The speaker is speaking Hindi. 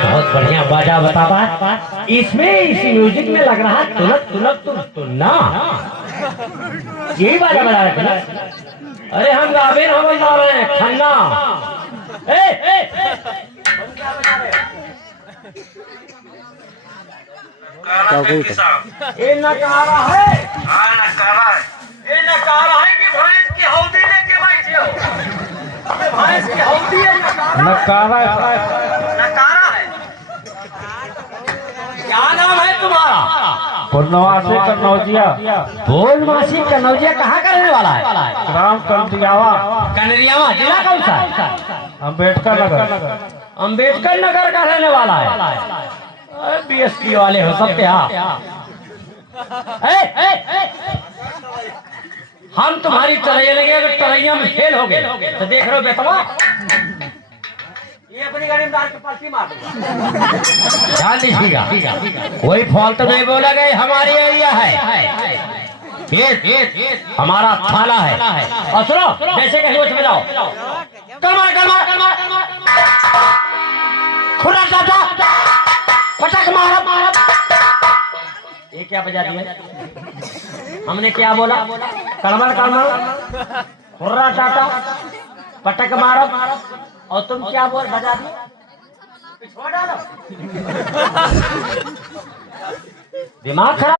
बहुत बढ़िया बाजा बतावा। इसमें इस म्यूजिक में लग रहा तुलक तुलक तुलना, यही बाजा बजा रहे थे। अरे हम गावे हम बजा रहे हैं खन्ना। ये नकारा है, हाँ नकारा है। ये नकारा है कि भैंस की हौदी लेके बैठे हो? अरे भैंस की हौदी है नकारा नकारा है। क्या नाम है तुम्हारा? पूर्णवासी कन्नौजिया। पूर्णवासी कन्नौजिया कहाँ का रहने वाला है? ग्राम कंटियावा, कनरियावा। जिला कौन सा है? अम्बेडकर नगर। अम्बेडकर नगर का रहने वाला है। बीएसपी वाले हो सब यहाँ। हम तुम्हारी तरैया लगे, अगर तरैया में फेल हो गए तो देख रहे हो बेटवा, ये अपनी गाड़ी में डाल के पलटी मार दूंगा। ध्यान दीजिएगा, कोई फॉल्ट नहीं बोला गया। हमारी एरिया है, ये हमारा थाना है। और सुनो, जैसे कहीं उसमें जाओ, कलमा कलमा कलमा खुदा दादा पटक मारा मारा। ये क्या बजा दिया? हमने क्या बोला? कलमर कलमर खुर्रा टाटा पटक मारा। और तुम क्या बोल बजा दिया? पिछवा डालो। दिमाग खराब।